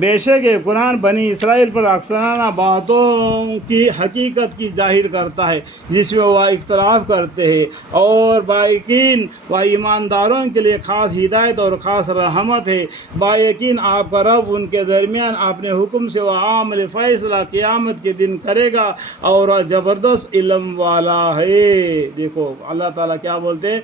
بے شک یہ قرآن بنی اسرائیل پر اکثرانہ باتوں کی حقیقت کی ظاہر کرتا ہے جس میں وہ اختلاف کرتے ہیں، اور بایقین و ایمانداروں کے لیے خاص ہدایت اور خاص رحمت ہے۔ بایقین آپ کا رب ان کے درمیان اپنے حکم سے وہ عامل فیصلہ قیامت کے دن کرے گا، اور زبردست علم والا ہے۔ دیکھو اللہ تعالیٰ کیا بولتے ہیں،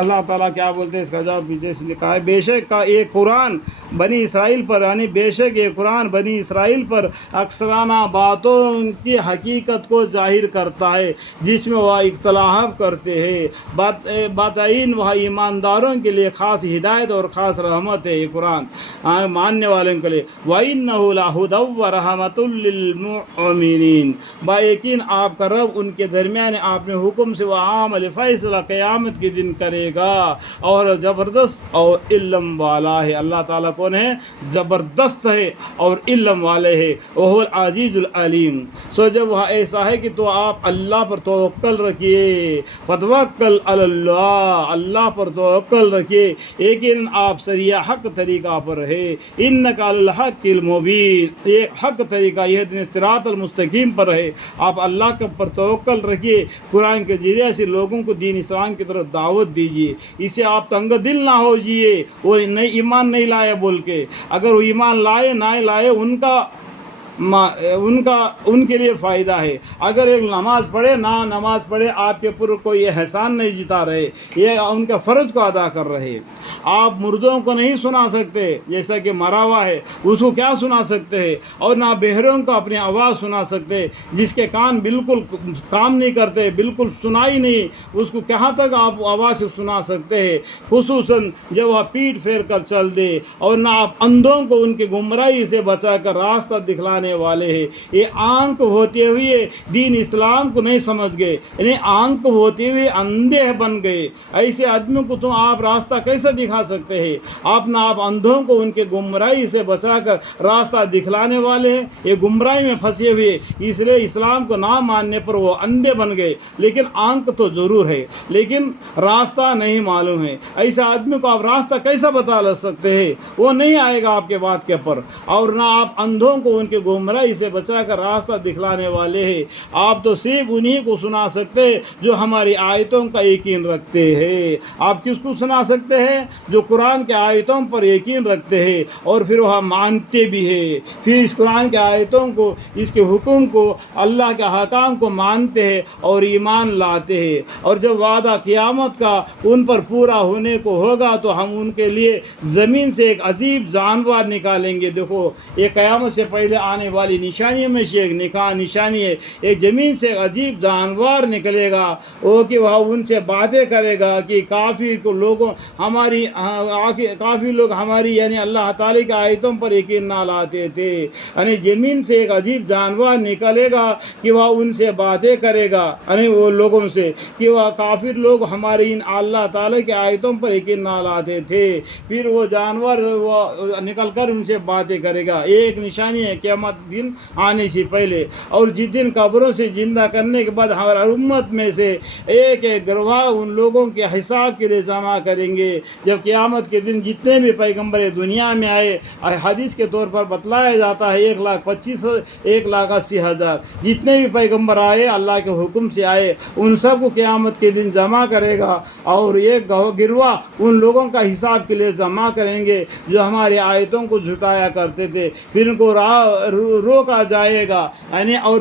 اللہ تعالیٰ کیا بولتے ہیں، اس کا جواب پیچھے سے لکھا ہے، بے شک کا یہ قرآن بنی اسرائیل پر، یعنی بے شک یہ قرآن بنی اسرائیل پر اکثرانہ باتوں کی حقیقت کو ظاہر کرتا ہے جس میں وہ اختلاف کرتے ہیں۔ باتعین وہ ایمانداروں کے لیے خاص ہدایت اور خاص رحمت ہے یہ قرآن ماننے والوں کے لیے۔ وَإِنَّهُ لَهُدًى وَرَحْمَةٌ لِّلْمُؤْمِنِينَ، بایقین آپ کا رب ان کے درمیان اپنے حکم سے وہ عامل فیصلہ قیامت کے دن کرے گا، اور زبردست اور علم والا ہے۔ اللہ تعالیٰ کون ہے؟ زبردست ہے اور علم والے ہے، وہ العزیز العلیم۔ سو جب وہ ایسا ہے کہ تو آپ اللہ پر توکل رکھیے، فتوکل علی اللہ، اللہ پر توکل رکھیے، لیکن آپ سریع حق طریقہ پر ہے۔ انک علی الحق المبین، یہ حق طریقہ یہ صراط المستقیم پر ہے۔ آپ اللہ کے پر توکل رکھیے، قرآن کے ذریعے سے لوگوں کو دین اسلام کی طرف دعوت دیجیے، اسے آپ تنگ دل نہ ہو جائیے وہ ایمان نہیں لائے بول کے، اگر وہ ایمان لائے نہ لائے ان کے لیے فائدہ ہے۔ اگر ایک نماز پڑھے نہ نماز پڑھے، آپ کے اوپر کوئی احسان نہیں جتا رہے، یہ ان کا فرض کو ادا کر رہے۔ آپ مردوں کو نہیں سنا سکتے، جیسا کہ مرا ہوا ہے اس کو کیا سنا سکتے ہیں، اور نہ بہروں کو اپنی آواز سنا سکتے، جس کے کان بالکل کام نہیں کرتے، بالکل سنائی نہیں، اس کو کہاں تک آپ آواز سے سنا سکتے ہیں، خصوصاً جب وہ پیٹ پھیر کر چل دے۔ اور نہ آپ اندھوں کو ان کی گمراہی سے بچا کر راستہ دکھلانے والے ہیں۔ یہ آنکھ ہوتے ہوئے دین اسلام کو نہیں سمجھ گئے، یعنی آنکھ ہوتے ہوئے اندھے بن گئے، ایسے آدمیوں کو تو آپ راستہ کیسے دکھا سکتے ہیں؟ آپ نہ آپ اندھوں کو ان کے گمراہی سے بچا کر راستہ دکھلانے والے ہیں، یہ گمراہی میں پھنسے ہوئے، اس لیے اسلام کو نہ ماننے پر وہ اندھے بن گئے، لیکن آنکھ تو ضرور ہے لیکن راستہ نہیں معلوم ہے۔ ایسے آدمی کو آپ راستہ کیسے بتا سکتے ہیں؟ وہ نہیں آئے گا آپ کے بات کے پر۔ اور نہ آپ اندھوں کو ان کے گمراہی سے بچا کر راستہ دکھلانے والے ہیں، آپ تو صرف انہی کو سنا سکتے ہیں جو ہماری آیتوں کا یقین رکھتے ہیں۔ آپ کس کو سنا سکتے ہیں؟ جو قرآن کے آیتوں پر یقین رکھتے ہیں اور پھر وہ مانتے بھی ہیں، پھر اس قرآن کے آیتوں کو، اس کے حکم کو، اللہ کے حکام کو مانتے ہیں اور ایمان لاتے ہیں۔ اور جب وعدہ قیامت کا ان پر پورا ہونے کو ہوگا تو ہم ان کے لیے زمین سے ایک عجیب جانور نکالیں گے۔ دیکھو یہ قیامت سے پہلے آنے والی نشانی میں سے ایک نشانی ہے، ایک زمین سے ایک عجیب جانور نکلے گا، وہ کہ وہ ان سے باتیں کرے گا کہ کافی لوگ ہماری یعنی اللہ تعالی کی آیتوں پر یقین نہ لاتے تھے۔ یعنی زمین سے ایک عجیب جانور نکلے گا کہ وہ ان سے باتیں کرے گا، یعنی وہ لوگوں سے کہ وہ کافر لوگ ہماری ان اللہ تعالی کی آیتوں پر یقین نہ لاتے تھے، پھر وہ جانور وہ نکل کر ان سے باتیں کرے گا۔ ایک نشانی ہے قیامت دن آنے سے پہلے۔ اور جس دن قبروں سے زندہ کرنے کے بعد ہماری امت میں سے ایک گروہ ان لوگوں کے حساب کے لیے جمع کریں گے۔ جب قیامت کے دن جتنے بھی پیغمبر دنیا میں آئے، حدیث کے طور پر بتلایا جاتا ہے 1,80,000 جتنے بھی پیغمبر آئے اللہ کے حکم سے آئے، ان سب کو قیامت کے دن جمع کرے گا، اور ایک گروہ ان لوگوں کا حساب کے لیے جمع کریں گے جو ہماری آیتوں کو جھٹایا کرتے تھے، پھر ان کو روکا جائے گا، یعنی اور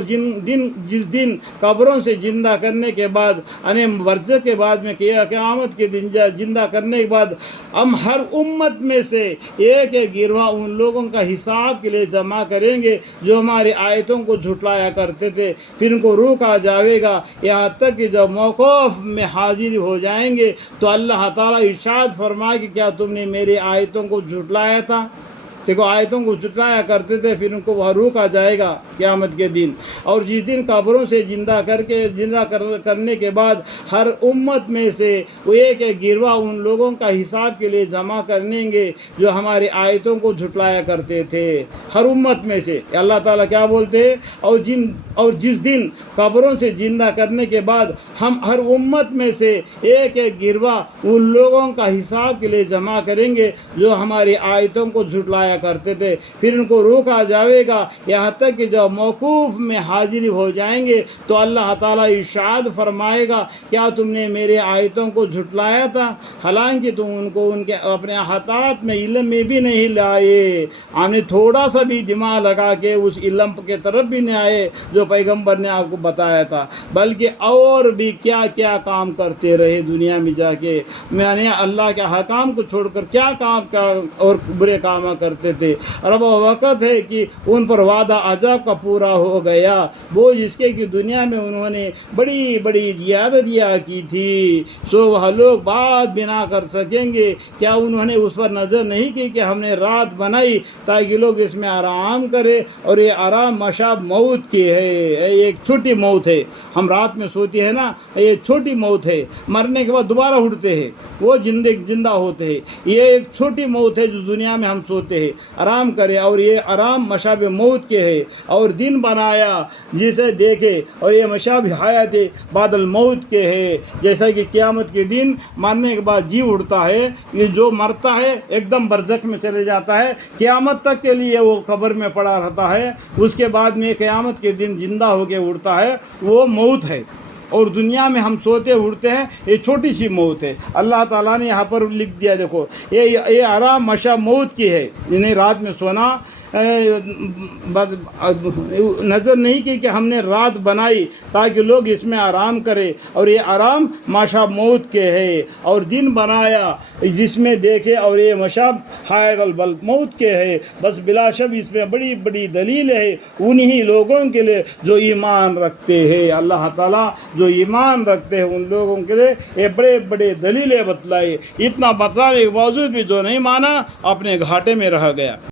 جس دن قبروں سے زندہ کرنے کے بعد، یعنی برزخ کے بعد میں قیامت کے دن زندہ کرنے کے بعد ہم ہر امت میں سے ایک گروہ ان لوگوں کا حساب کے لیے جمع کریں گے جو ہماری آیتوں کو جھٹلایا کرتے تھے، پھر ان کو روکا جائے گا، یہاں تک کہ جب موقف میں حاضر ہو جائیں گے تو اللہ تعالیٰ ارشاد فرمائے کہ کیا تم نے میری آیتوں کو جھٹلایا تھا؟ دیکھو آیتوں کو جھٹلایا کرتے تھے، پھر ان کو وہ روکا جائے گا قیامت کے دن۔ اور جس دن قبروں سے زندہ کرنے کے بعد ہر امت میں سے وہ ایک گروہ ان لوگوں کا حساب کے لیے جمع کریں گے جو ہماری آیتوں کو جھٹلایا کرتے تھے، ہر امت میں سے۔ اللہ تعالیٰ کیا بولتے ہیں؟ اور جس دن قبروں سے زندہ کرنے کے بعد ہم ہر امت میں سے ایک گروہ ان لوگوں کا حساب کے لیے جمع کریں گے جو ہماری آیتوں کو جھٹلایا کرتے تھے، پھر ان کو روکا جائے گا یہاں تک کہ جب موقوف میں حاضر ہو جائیں گے تو اللہ تعالیٰ ارشاد فرمائے گا کیا تم نے میرے آیتوں کو جھٹلایا تھا، حالانکہ تم ان کو ان کے اپنے احاطات میں علم میں بھی نہیں لائے، ہم نے تھوڑا سا بھی دماغ لگا کے اس علم کے طرف بھی نہیں آئے جو پیغمبر نے آپ کو بتایا تھا، بلکہ اور بھی کیا کیا کام کرتے رہے دنیا میں جا کے، میں نے اللہ کے حکام کو چھوڑ کر کیا کام اور برے کام کرتے تھے۔ اور اب وقت ہے کہ ان پر وعدہ عذاب کا پورا ہو گیا، وہ جس کے کہ دنیا میں انہوں نے بڑی بڑی زیادتیاں کی تھی، سو وہ لوگ بات بھی نہ کر سکیں گے۔ کیا انہوں نے اس پر نظر نہیں کی کہ ہم نے رات بنائی تاکہ لوگ اس میں آرام کرے، اور یہ آرام مشاب موت کی ہے، ایک چھوٹی موت ہے، ہم رات میں سوتے ہیں نا، یہ چھوٹی موت ہے، مرنے کے بعد دوبارہ اٹھتے ہیں، وہ زندہ ہوتے ہیں، یہ ایک چھوٹی موت ہے جو دنیا میں ہم سوتے ہیں، آرام کرے، اور یہ آرام مشاب موت کے ہے، اور دن بنایا جسے دیکھے، اور یہ مشاب حیات بعد الموت کے ہے، جیسا کہ قیامت کے دن مرنے کے بعد جی اٹھتا ہے، یہ جو مرتا ہے ایک دم برزخ میں چلے جاتا ہے، قیامت تک کے لیے وہ قبر میں پڑا رہتا ہے، اس کے بعد میں قیامت کے دن زندہ ہو کے اٹھتا ہے، وہ موت ہے۔ اور دنیا میں ہم سوتے اٹھتے ہیں، یہ چھوٹی سی موت ہے۔ اللہ تعالیٰ نے یہاں پر لکھ دیا، دیکھو یہ آرام مشاب موت کی ہے، انہیں رات میں سونا نظر نہیں کی کہ ہم نے رات بنائی تاکہ لوگ اس میں آرام کرے، اور یہ آرام مشاب موت کے ہے، اور دن بنایا جس میں دیکھے، اور یہ مشاب حیات الموت کے ہے، بس بلا شک اس میں بڑی بڑی دلیل ہے انہی لوگوں کے لیے جو ایمان رکھتے ہیں۔ اللہ تعالیٰ جو ایمان رکھتے ہیں ان لوگوں کے لیے یہ بڑے بڑے دلیلیں بتلائے، اتنا بتلانے کے باوجود بھی جو نہیں مانا اپنے گھاٹے میں رہ گیا۔